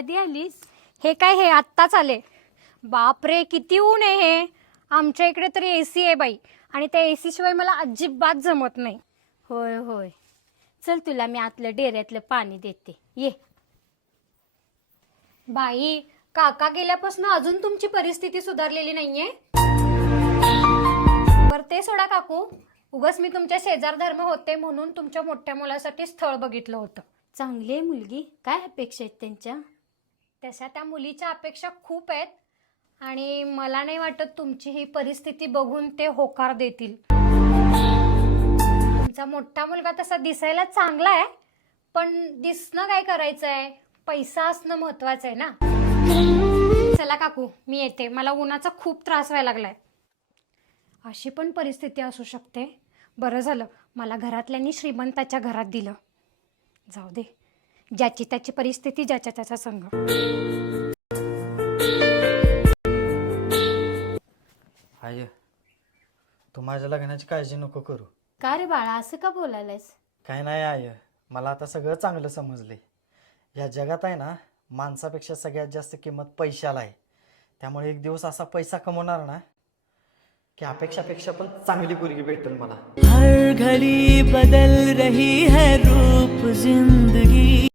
कधी आलीस? हे काय, हे आत्ताच आले. बापरे किती ऊन आहे हे. आमच्या इकडे तरी एसी आहे बाई, आणि त्या एसी शिवाय मला अजिबात जमत नाही. होय होय, चल तुला मी आतलं डेऱ्यातलं पाणी देते, ये. बाई, काका गेल्यापासून अजून तुमची परिस्थिती सुधारलेली नाहीये. बरं ते सोडा काकू, उगाच मी तुमच्या शेजार धर्म होते म्हणून तुमच्या मोठ्या मुलासाठी स्थळ बघितलं होतं. चांगली आहे मुलगी, काय अपेक्षा आहेत त्यांच्या? तशा त्या मुलीच्या अपेक्षा खूप आहेत, आणि मला नाही वाटत तुमची ही परिस्थिती बघून ते होकार देतील. तुमचा मोठा मुलगा तसा दिसायला चांगला आहे, पण दिसणं काय करायचं आहे, पैसा असणं महत्वाचं आहे ना. चला काकू, मी येते, मला उन्हाचा खूप त्रास व्हायला लागलाय. अशी पण परिस्थिती असू शकते. बरं झालं मला घरातल्यांनी श्रीमंताच्या घरात दिलं. जाऊ दे, ज्याची त्याची परिस्थिती ज्याच्या त्याचा संग. आय, तू माझ्या लग्नाची काळजी नको करू. का रे बाळा, असं का बोलायलायस? काय नाही आय, मला आता सगळं चांगलं समजले. या जगात आहे ना, माणसापेक्षा सगळ्यात जास्त किंमत पैशाला आहे. त्यामुळे एक दिवस असा पैसा कमवणार ना की अपेक्षापेक्षा पण चांगली मुलगी भेटेल मला. हर घड़ी बदल रही है रूप जिंदगी.